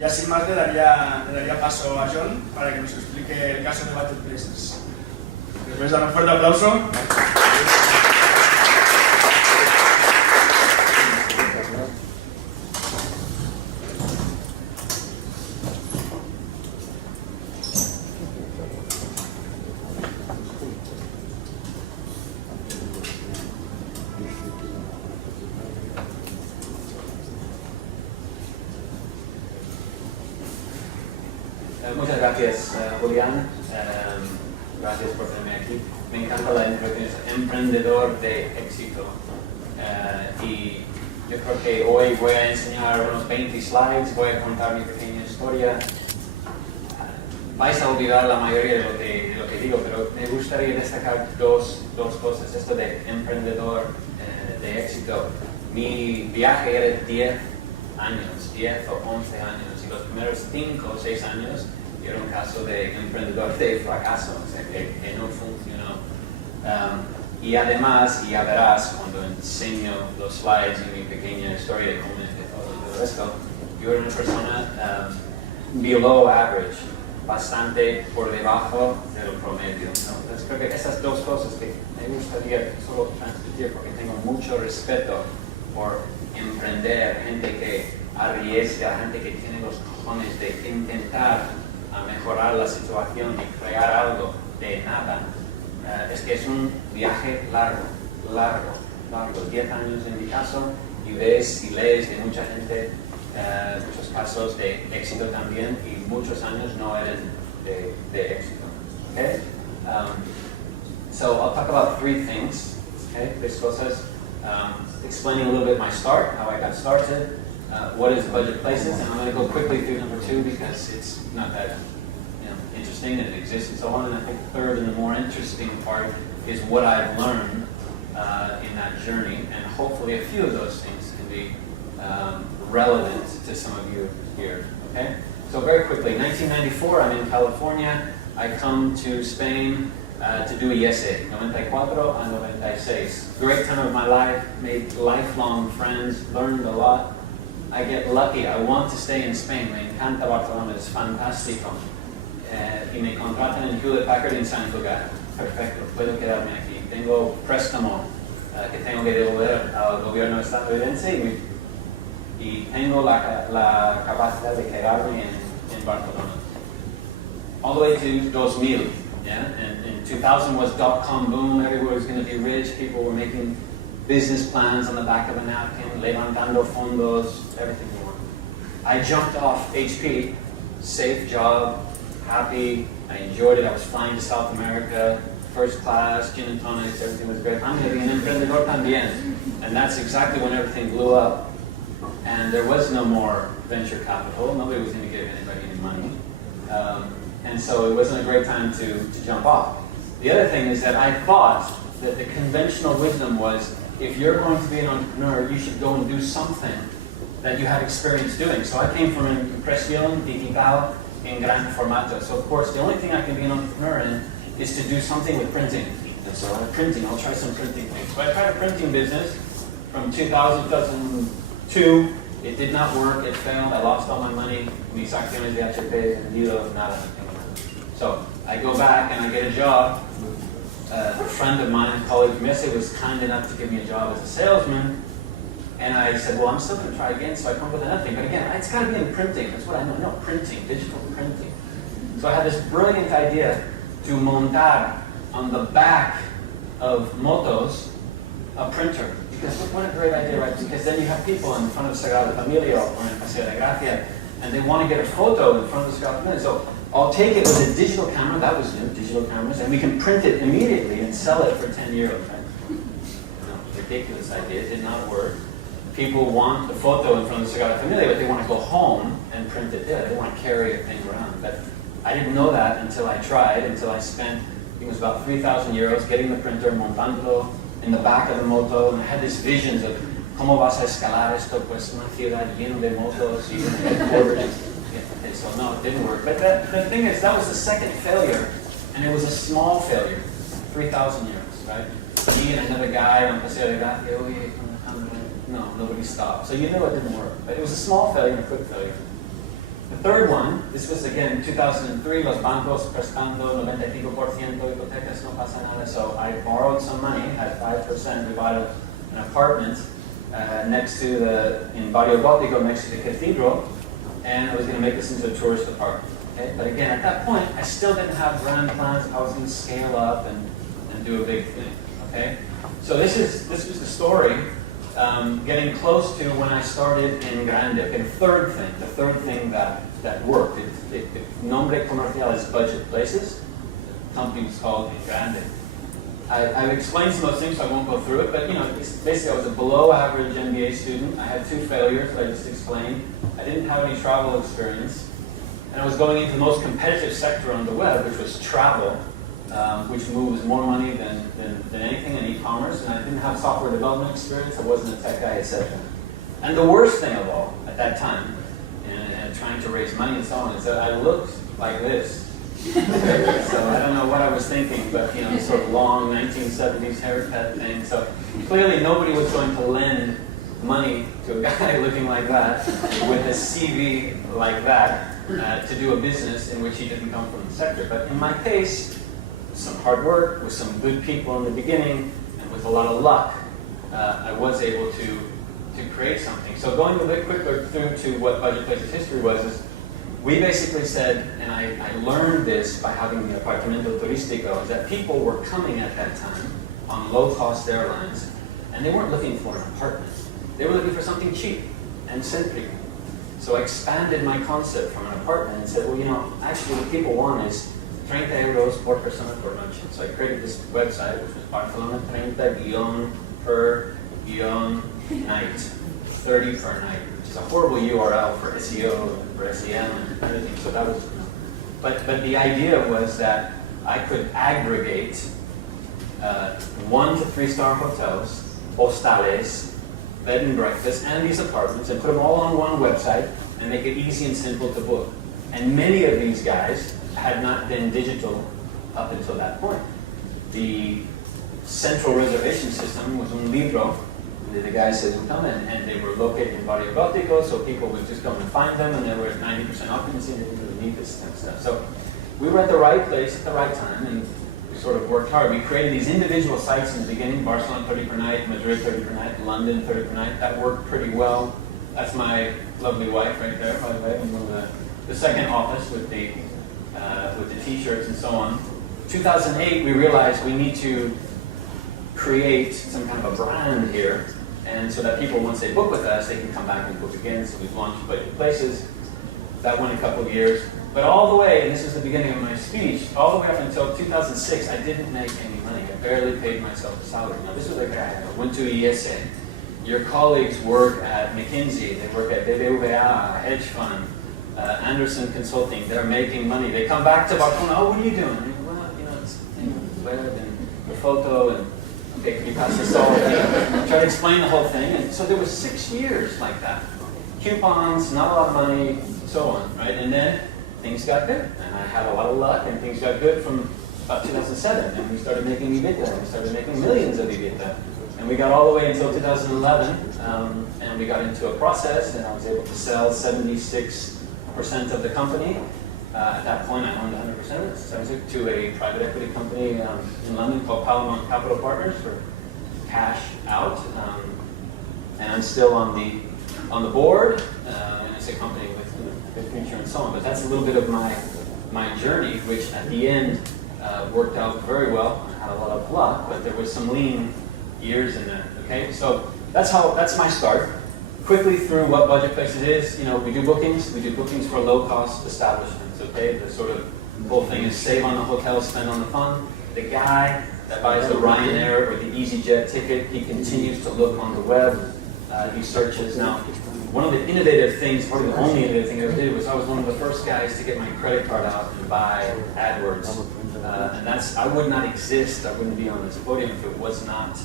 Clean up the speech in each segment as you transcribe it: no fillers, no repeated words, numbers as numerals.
Ya sin más le daría paso a John para que nos explique el caso de Budget Places. ¿Les podéis dar un fuerte aplauso? Muchas gracias, Julián. Gracias por tenerme aquí. Me encanta la introducción, emprendedor de éxito. Y yo creo que hoy voy a enseñar unos 20 slides, voy a contar mi pequeña historia. Vais a olvidar la mayoría de lo que digo, pero me gustaría destacar dos cosas. Esto de emprendedor de éxito. Mi viaje era 10 o 11 años, y los primeros 5 o 6 años era un caso de emprendedor de fracaso, o sea, que no funcionó. Y además, y ya verás cuando enseño los slides y mi pequeña historia de cómo empezó todo esto, yo era una persona below average, bastante por debajo del promedio, ¿no? Entonces creo que esas dos cosas que me gustaría solo transmitir, porque tengo mucho respeto por emprender, gente que arriesga, gente que tiene los cojones de intentar mejorar la situación y crear algo de nada. Es que es un viaje largo, 10 años en mi caso, y ves y lees de mucha gente, muchos casos de éxito también, y muchos años no eran de éxito. Okay? So I'll talk about 3 things, okay? 3 cosas. Explaining a little bit my start, how I got started, what is Budget Places, and I'm going to go quickly through number 2 because it's not that interesting and it exists and so on. And I think the third and the more interesting part is what I've learned in that journey, and hopefully a few of those things can be relevant to some of you here. Okay? So very quickly, 1994, I'm in California. I come to Spain to do a ESE, 94 a 96. Great time of my life, made lifelong friends, learned a lot. I get lucky, I want to stay in Spain, me encanta Barcelona, es fantástico. Y me contratan en Hewlett Packard en San Lugar. Perfecto, puedo quedarme aquí. Tengo préstamo que tengo que devolver al gobierno estadounidense y tengo la capacidad de quedarme en Barcelona. All the way to 2000. Yeah? And 2000 was dot-com boom, everywhere was going to be rich, people were making business plans on the back of a napkin, levantando fondos, everything you want. I jumped off HP, safe job, happy, I enjoyed it, I was flying to South America, first class, gin and tonics, everything was great. I'm going to be an emprendedor también. And that's exactly when everything blew up. And there was no more venture capital, nobody was going to give anybody any money. And so it wasn't a great time to jump off. The other thing is that I thought that the conventional wisdom was, if you're going to be an entrepreneur, you should go and do something that you have experience doing. So I came from impresión digital en gran formato. So of course, the only thing I can be an entrepreneur in is to do something with printing. And so printing, I'll try some printing things. So I tried a printing business from 2000 to 2002. It did not work, it failed, I lost all my money. Mis acciones de HP, vendido, nada. So I go back and I get a job. A friend of mine, a colleague from Messi, was kind enough to give me a job as a salesman. And I said, well, I'm still going to try again, so I come up with another thing. But again, it's got to be in printing. That's what I know. No, printing, digital printing. So I had this brilliant idea to montar on the back of motos a printer. Because what a great idea, right? Because then you have people in front of Sagrada Familia or in Paseo de Gracia, and they want to get a photo in front of the Sagrada Familia. So I'll take it with a digital camera, that was new, digital cameras, and we can print it immediately and sell it for 10 euros, right? No, ridiculous idea, it did not work. People want the photo in front of the Sagrada Familia, but they want to go home and print it there. They want to carry a thing around. But I didn't know that until I tried, until I spent, I think it was about 3,000 euros getting the printer, montándolo in the back of the moto, and I had these visions of cómo vas a escalar esto, pues una ciudad llena de motos y headquarters. Okay, so no, it didn't work. But the thing is, that was the second failure, and it was a small failure, 3,000 euros, right? Me and another guy on Paseo de Gracia, no, nobody stopped. So you knew it didn't work. But it was a small failure and a quick failure. The third one, this was again 2003, los bancos prestando 95% hipotecas, no pasa nada. So I borrowed some money, had 5%, we bought an apartment next to in Barrio Gótico, next to the cathedral, and I was going to make this into a tourist apartment. Okay? But again, at that point, I still didn't have grand plans of how I was going to scale up and do a big thing. Okay? So this was the story, getting close to when I started in Grande. Okay, the third thing that worked. The nombre comercial is Budget Places. The company was called in Grande. I've explained some of those things, so I won't go through it, but basically I was a below average MBA student. I had 2 failures that I just explained. I didn't have any travel experience. And I was going into the most competitive sector on the web, which was travel, which moves more money than anything in e-commerce. And I didn't have software development experience. I wasn't a tech guy, etc. And the worst thing of all, at that time, and trying to raise money and so on, is that I looked like this. So I don't know what I was thinking, but sort of long 1970s haircut thing. So clearly nobody was going to lend money to a guy looking like that with a CV like that to do a business in which he didn't come from the sector. But in my case, some hard work, with some good people in the beginning, and with a lot of luck, I was able to create something. So going a bit quicker through to what Budget Places history was, is we basically said, and I learned this by having the Apartamento Turístico, is that people were coming at that time on low-cost airlines, and they weren't looking for an apartment. They were looking for something cheap and céntrico. So I expanded my concept from an apartment and said, well, actually what people want is 30 euros por persona por noche. So I created this website, which was Barcelona 30 per night, 30 per night, which is a horrible URL for SEO and for SEM and everything. So that was, but the idea was that I could aggregate 1 to 3 star hotels, hostales, bed and breakfast, and these apartments, and put them all on one website and make it easy and simple to book. And many of these guys had not been digital up until that point. The central reservation system was un libro. The guys said, come in, and they were located in Barrio Gótico, so people would just come and find them, and they were at 90% occupancy, and they didn't really need this kind of stuff. So we were at the right place at the right time, and we sort of worked hard. We created these individual sites in the beginning, Barcelona 30 per night, Madrid 30 per night, London 30 per night. That worked pretty well. That's my lovely wife right there, by the way, in the second office with the t-shirts and so on. 2008, we realized we need to create some kind of a brand here, and so that people, once they book with us, they can come back and book again. So we've launched Budget Places. That went a couple of years. But all the way, and this is the beginning of my speech, all the way up until 2006, I didn't make any money. I barely paid myself a salary. Now, this was a guy who went to ESA. Your colleagues work at McKinsey, they work at BBVA, hedge fund, Anderson Consulting. They're making money. They come back to Barcelona. Oh, what are you doing? And, well, it's web and the photo, and okay, can you pass this all? Try to explain the whole thing. And so there was 6 years like that. Coupons, not a lot of money, so on, right? And then things got good, and I had a lot of luck, and things got good from about 2007, and we started making EBITDA, and we started making millions of EBITDA. And we got all the way until 2011, and we got into a process, and I was able to sell 76% of the company. At that point, I owned 100% of it, so I took to a private equity company in London called Palomar Capital Partners for cash out, and I'm still on the board, and it's a company with good future and so on. But that's a little bit of my journey, which at the end worked out very well. I had a lot of luck, but there was some lean years in there. Okay, so that's my start. Quickly through what Budget Places is. We do bookings. We do bookings for low-cost establishments. Okay, the sort of whole thing is save on the hotel, spend on the fun. The guy that buys the Ryanair or the EasyJet ticket, he continues to look on the web. He searches. Now, one of the innovative things, probably the only innovative thing I ever did, was I was one of the first guys to get my credit card out and buy AdWords. And I would not exist, I wouldn't be on this podium if it was not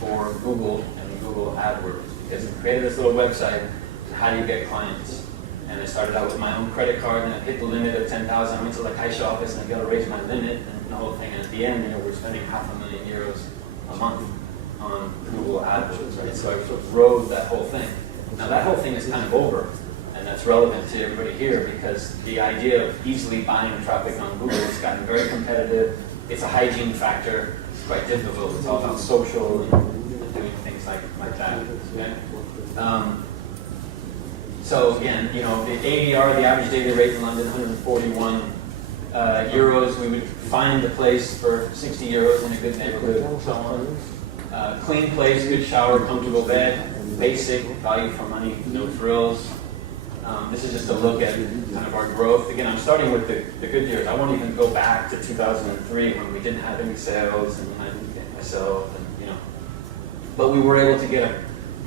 for Google and Google AdWords. Because it created this little website, how do you get clients? And I started out with my own credit card, and I hit the limit of 10,000. I went to the Caixa office, and I got to raise my limit, and the whole thing. And at the end, we're spending €500,000 a month on Google AdWords, right? So I sort of rode that whole thing. Now that whole thing is kind of over, and and that's relevant to everybody here because the idea of easily buying traffic on Google has gotten very competitive. It's a hygiene factor. It's quite difficult. It's all about social and doing things like that. Okay? So again, you know, the ADR, the average daily rate in London, 141 euros. We would find a place for 60 euros in a good neighborhood, and so on. Clean place, good shower, comfortable bed, basic, value for money, no frills. This is just a look at kind of our growth. Again, I'm starting with the good years. I won't even go back to 2003 when we didn't have any sales and I didn't get myself, and you know. But we were able to get a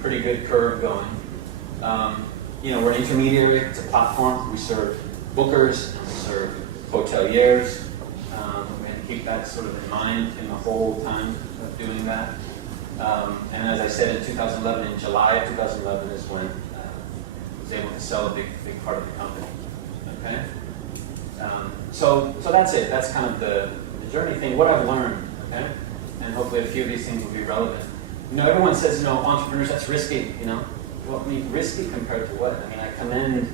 pretty good curve going. You know, we're an intermediary. It's a platform. We serve bookers and we serve hoteliers. We had to keep that sort of in mind in the whole time of doing that. And as I said, in 2011, in July of 2011 is when I was able to sell a big part of the company. Okay. So that's it. That's kind of the journey thing. What I've learned. Okay. And hopefully a few of these things will be relevant. You know, everyone says, you know, entrepreneurs, that's risky. You know. Well, I mean, risky compared to what? I mean, I commend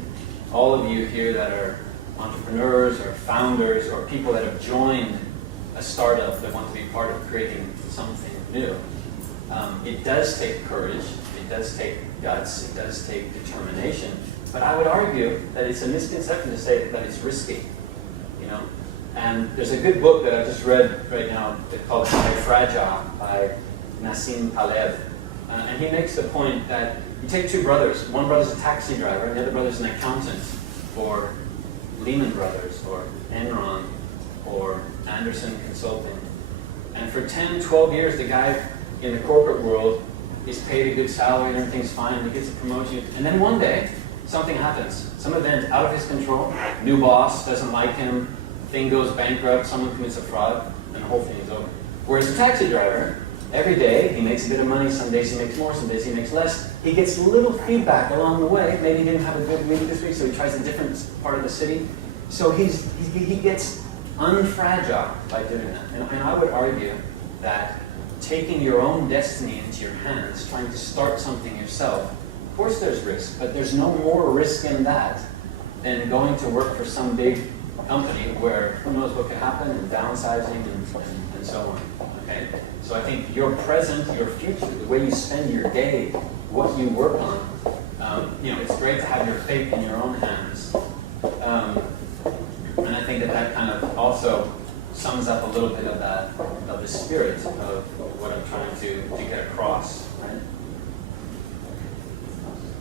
all of you here that are entrepreneurs or founders or people that have joined a startup that want to be part of creating something new. It does take courage, it does take guts, it does take determination, but I would argue that it's a misconception to say that it's risky, you know. And there's a good book that I just read right now called Fragile by Nassim Taleb, and he makes the point that you take two brothers, one brother's a taxi driver and the other brother's an accountant for Lehman Brothers or Enron or Anderson Consulting. And for 10, 12 years, the guy in the corporate world is paid a good salary and everything's fine, he gets a promotion. And then one day, something happens. Some event out of his control, new boss doesn't like him, thing goes bankrupt, someone commits a fraud, and the whole thing is over. Whereas the taxi driver, every day he makes a bit of money, some days he makes more, some days he makes less. He gets little feedback along the way. Maybe he didn't have a good week this week, so he tries a different part of the city. So he gets unfragile by doing that. And I would argue that taking your own destiny into your hands, trying to start something yourself, of course there's risk, but there's no more risk in that than going to work for some big company where who knows what could happen, and downsizing and so on. Okay? So I think your present, your future, the way you spend your day, what you work on, you know, it's great to have your fate in your own hands. And I think that kind of also sums up a little bit of that, of the spirit of what I'm trying to get across, right?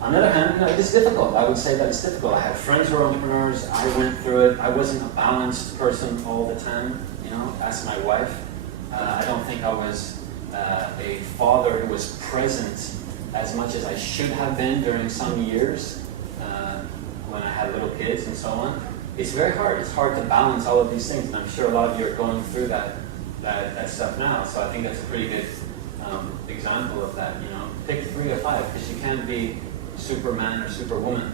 On the other hand, you know, it is difficult. I would say that it's difficult. I have friends who are entrepreneurs. I went through it. I wasn't a balanced person all the time, you know, ask my wife. I don't think I was a father who was present as much as I should have been during some years when I had little kids and so on. It's very hard. It's hard to balance all of these things, and I'm sure a lot of you are going through that stuff now. So I think that's a pretty good example of that. You know, pick 3 or 5, because you can't be Superman or Superwoman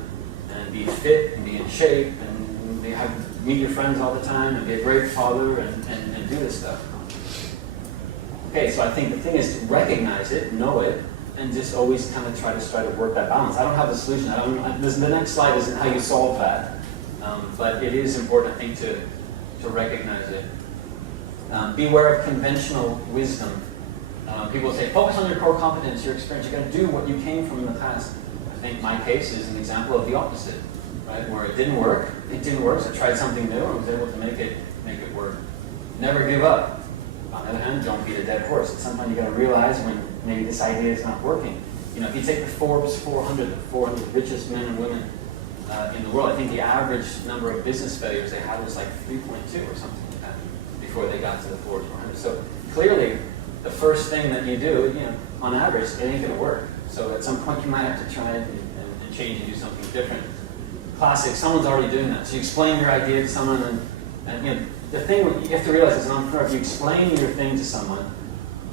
and be fit and be in shape and meet your friends all the time and be a great father and do this stuff. Okay, so I think the thing is to recognize it, know it, and just always kind of try to work that balance. I don't have the solution. The next slide isn't how you solve that. But it is important, I think, to recognize it. Beware of conventional wisdom. People say, focus on your core competence, your experience. You've got to do what you came from in the past. I think my case is an example of the opposite, right? Where it didn't work, so I tried something new and was able to make it work. Never give up. On the other hand, don't beat a dead horse. At some point, you got to realize when maybe this idea is not working. You know, if you take the Forbes 400, the 400 richest men and women in the world, I think the average number of business failures they had was like 3.2 or something like that before they got to the Forbes 400. So clearly, the first thing that you do, you know, on average, it ain't going to work. So at some point, you might have to try and change and do something different. Classic, someone's already doing that. So you explain your idea to someone, and you know, the thing you have to realize as an entrepreneur, if you explain your thing to someone,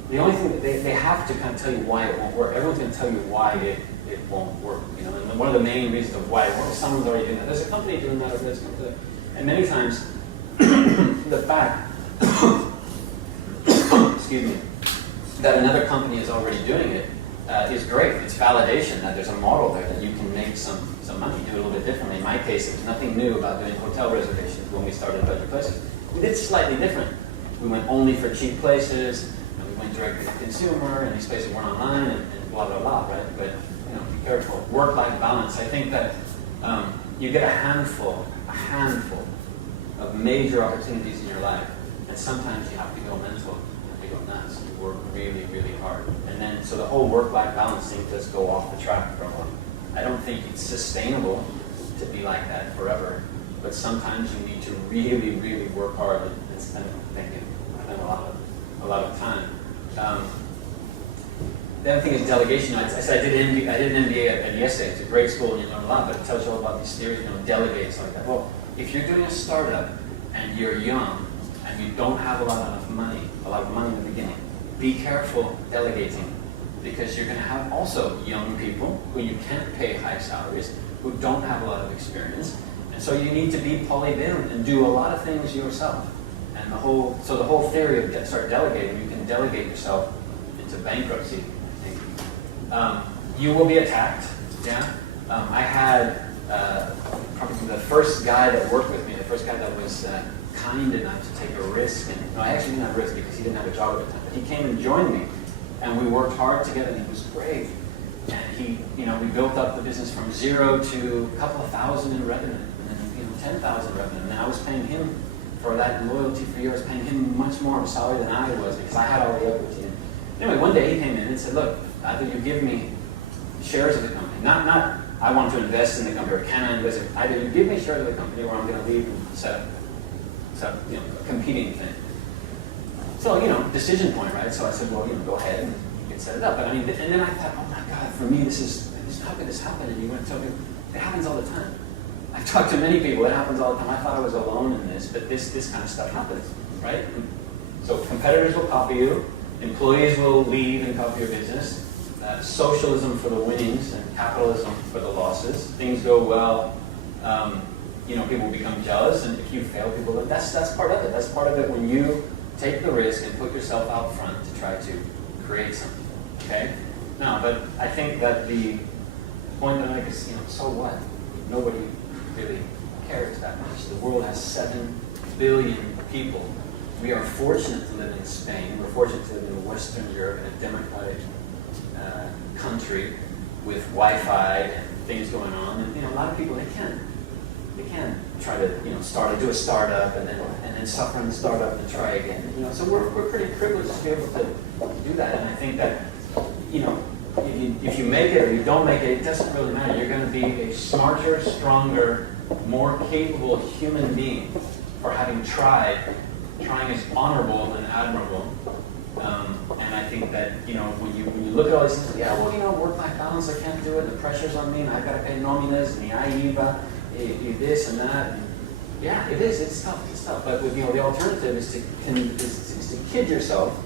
the only thing that they have to kind of tell you why it won't work. Everyone's going to tell you why it won't work. You know, and one of the main reasons of why it won't, someone's already doing that. There's a company doing that, or there's a company. And many times, the fact, excuse me, that another company is already doing it is great. It's validation that there's a model there that you can make some money, do it a little bit differently. In my case, there was nothing new about doing hotel reservations when we started Budget Places. We did slightly different. We went only for cheap places, and we went directly to consumer, and these places weren't online, and blah, blah, blah, right? But, be careful. Work-life balance. I think that you get a handful of major opportunities in your life, and sometimes you have to go mental, you have to go nuts, you work really, really hard. And then, so the whole work-life balance thing does go off the track for a while. I don't think it's sustainable to be like that forever, but sometimes you need to really, really work hard and spend a lot of time. The other thing is delegation. I said I did an MBA at ESA. It's a great school and you learn a lot, but it tells you all about these theories, delegate and stuff like that. Well, if you're doing a startup and you're young and you don't have a lot of money in the beginning, be careful delegating, because you're going to have also young people who you can't pay high salaries, who don't have a lot of experience, and so you need to be polyvalent and do a lot of things yourself. And the whole theory of start delegating, you can delegate yourself into bankruptcy. You will be attacked. Yeah. I had probably the first guy that worked with me, the first guy that was kind enough to take a risk. And no, I actually didn't have a risk because he didn't have a job at the time. But he came and joined me, and we worked hard together. And he was brave. And he, we built up the business from 0 to a couple of thousand in revenue, and then 10,000 revenue. And I was paying him for that loyalty for years, paying him much more of a salary than I was because I had all the equity. Anyway, one day he came in and said, "Look, either you give me shares of the company, not I want to invest in the company or can I invest in it? Either you give me shares of the company or I'm going to leave and set up a competing thing." So, decision point, right? So I said, well, go ahead and you can set it up. But and then I thought, oh my God, for me, how could this happen? And you went to me, it happens all the time. I've talked to many people, it happens all the time. I thought I was alone in this, but this kind of stuff happens, right? So competitors will copy you, employees will leave and copy your business, socialism for the winnings and capitalism for the losses. Things go well, people become jealous, and if you fail, people, that's part of it. That's part of it when you take the risk and put yourself out front to try to create something, okay? Now, but I think that the point that I make is, so what? Nobody really cares that much. The world has 7 billion people. We are fortunate to live in Spain. We're fortunate to live in Western Europe, in a democratic country with Wi-Fi and things going on. And a lot of people, they can try to do a startup and then suffer in the startup and try again. So we're pretty privileged to be able to do that. And I think that if you make it or you don't make it, it doesn't really matter. You're going to be a smarter, stronger, more capable human being for having tried. Trying is honorable than admirable. And I think that, when you look at all these things, work-life balance, I can't do it, the pressure's on me, and I've got to pay nominas, and the IEVA, this and that. And yeah, it's tough. But the alternative is to kid yourself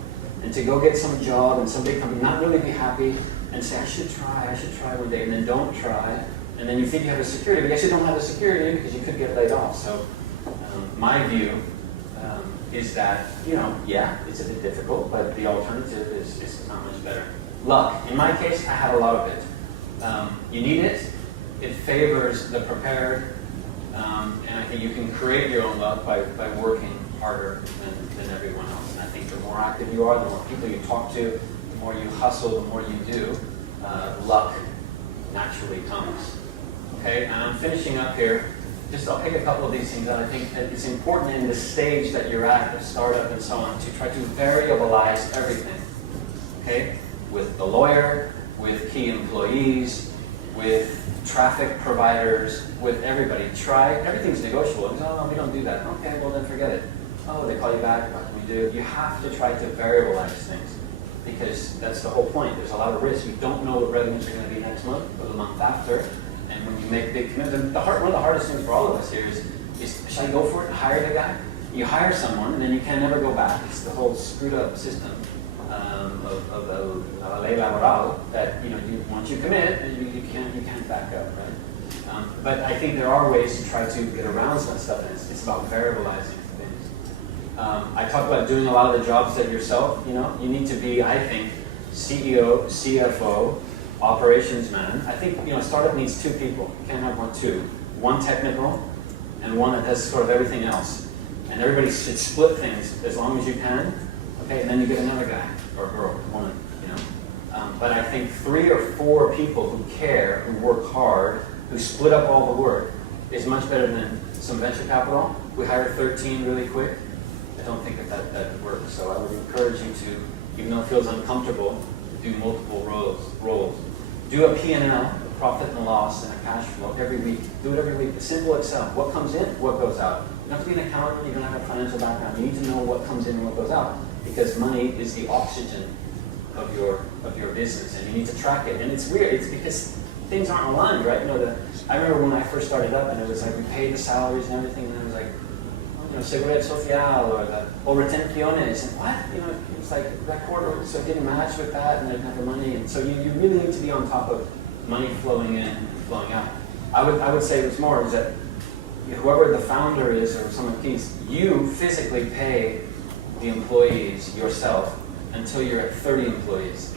and to go get some job and some big company, not really be happy, and say, I should try one day, and then don't try. And then you think you have the security, but you actually don't have the security because you could get laid off. So my view is that, it's a bit difficult, but the alternative is not much better. Luck. In my case, I had a lot of it. You need it. It favors the prepared. And I think you can create your own luck by working harder than everyone else. And I think the more active you are, the more people you talk to, the more you hustle, the more you do, luck naturally comes. Okay, and I'm finishing up here. I'll pick a couple of these things that I think that it's important in the stage that you're at, the startup and so on, to try to variabilize everything. Okay? With the lawyer, with key employees, with traffic providers, with everybody. Everything's negotiable. No, we don't do that. Okay, well then forget it. Oh, they call you back, what can we do? You have to try to variabilize things because that's the whole point. There's a lot of risk. You don't know what revenues are going to be next month or the month after. And when you make big commitments, one of the hardest things for all of us here is should I go for it and hire the guy? You hire someone and then you can never go back. It's the whole screwed up system of the ley laboral that once you commit, you can't back up, right? But I think there are ways to try to get around some stuff, and it's about variabilizing things. I talk about doing a lot of the jobs that yourself. You need to be, I think, CEO, CFO, operations man. I think a startup needs two people. You can't have two. One technical and one that does sort of everything else. And everybody should split things as long as you can. Okay, and then you get another guy or girl, woman. But I think 3 or 4 people who care, who work hard, who split up all the work, is much better than some venture capital. We hired 13 really quick. I don't think that works. So I would encourage you to, even though it feels uncomfortable, do multiple roles. Do a P&L, a profit and loss, and a cash flow every week. Do it every week. A simple Excel. What comes in, what goes out. You don't have to be an accountant. You don't have a financial background. You need to know what comes in and what goes out, because money is the oxygen of your business, and you need to track it. And it's weird. It's because things aren't aligned, right? I remember when I first started up, and it was like we paid the salaries and everything, and it was like, Seguridad Social or retenciones, and what? It was like that quarter, so it didn't match with that, and there's never money. And so you really need to be on top of money flowing in and flowing out. I would say what's more is that whoever the founder is or some of these, you physically pay the employees yourself until you're at 30 employees.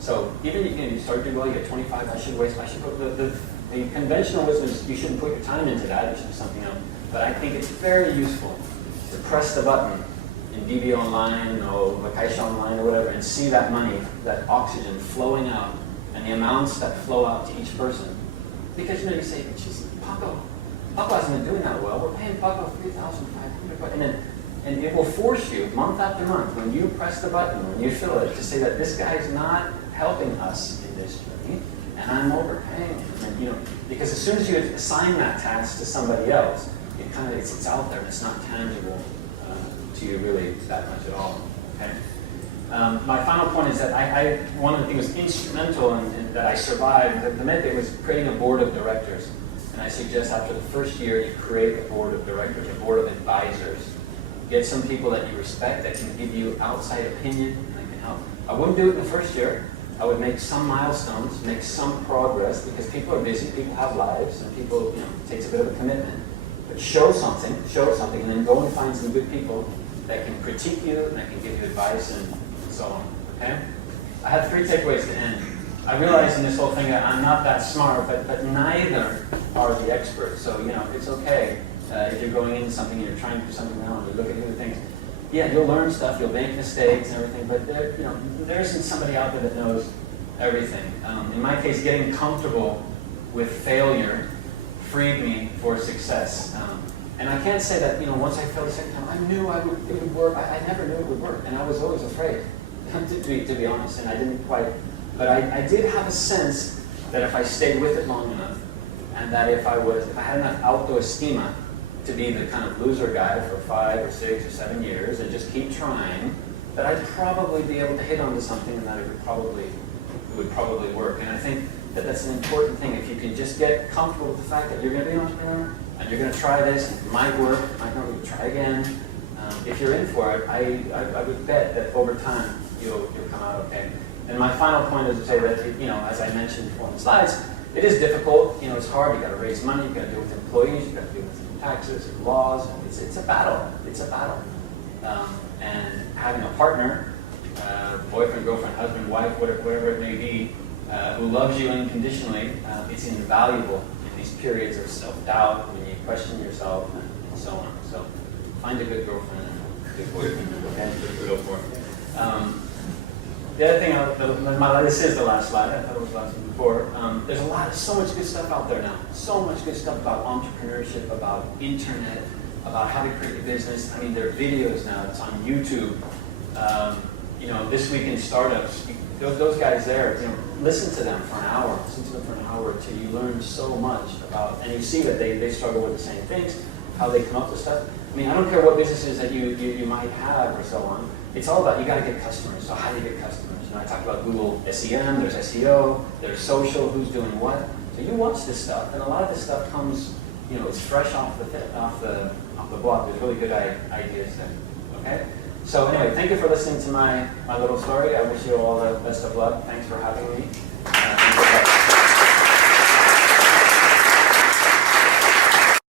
So even you start doing well, you get 25. I should put the conventional wisdom is you shouldn't put your time into that. You should do something else. But I think it's very useful to press the button in DB Online or Caixa Online or whatever and see that money, that oxygen flowing out, and the amounts that flow out to each person. Because you say, geez, Paco hasn't been doing that well. We're paying Paco $3,500, and it will force you month after month when you press the button, when you feel it, to say that this guy's not helping us in this journey, and I'm overpaying him. And, because as soon as you assign that task to somebody else, it's out there and it's not tangible to you really that much at all. Okay. My final point is that one of the things that was instrumental in that I survived. The mandate was creating a board of directors, and I suggest after the first year you create a board of directors, a board of advisors. Get some people that you respect that can give you outside opinion and that can help. I wouldn't do it in the first year. I would make some milestones, make some progress, because people are busy, people have lives, and people, it takes a bit of a commitment. But show something, and then go and find some good people that can critique you, and that can give you advice, and so on. Okay? I had 3 takeaways to end. I realized in this whole thing that I'm not that smart, but neither are the experts. So, it's okay. If you're going into something and you're trying to do something now and you look at new things, you'll learn stuff, you'll make mistakes and everything, but there isn't somebody out there that knows everything. In my case, getting comfortable with failure freed me for success. And I can't say that, once I failed the second time, I knew it would work. I never knew it would work, and I was always afraid, to be honest, and I didn't quite. But I did have a sense that if I stayed with it long enough, and that if I had enough autoestima to be the kind of loser guy for 5 or 6 or 7 years and just keep trying, that I'd probably be able to hit onto something and that it would probably work. And I think that that's an important thing. If you can just get comfortable with the fact that you're going to be an entrepreneur and you're going to try this, and it might work, it might not, you try again. If you're in for it, I would bet that over time you'll come out okay. And my final point is to say that, as I mentioned before in the slides, it is difficult. It's hard. You've got to raise money. You've got to deal with employees. You've got to deal with taxes and laws. It's a battle. And having a partner, boyfriend, girlfriend, husband, wife, whatever it may be, who loves you unconditionally, it's invaluable in these periods of self-doubt when you question yourself and so on. So find a good girlfriend and a good boyfriend. Okay, to go for it. The other thing, this is the last slide. I thought it was the last one before. There's so much good stuff out there now. So much good stuff about entrepreneurship, about internet, about how to create a business. There are videos now. It's on YouTube. This Week in Startups. Those guys there, listen to them for an hour. Till you learn so much about, and you see that they struggle with the same things, how they come up with stuff. I don't care what businesses that you might have or so on. It's all about, you got to get customers. So how do you get customers? I talked about Google SEM, there's SEO, there's social, who's doing what. So you watch this stuff, and a lot of this stuff comes, it's fresh off the block. There's really good ideas there. Okay? So anyway, thank you for listening to my little story. I wish you all the best of luck. Thanks for having me.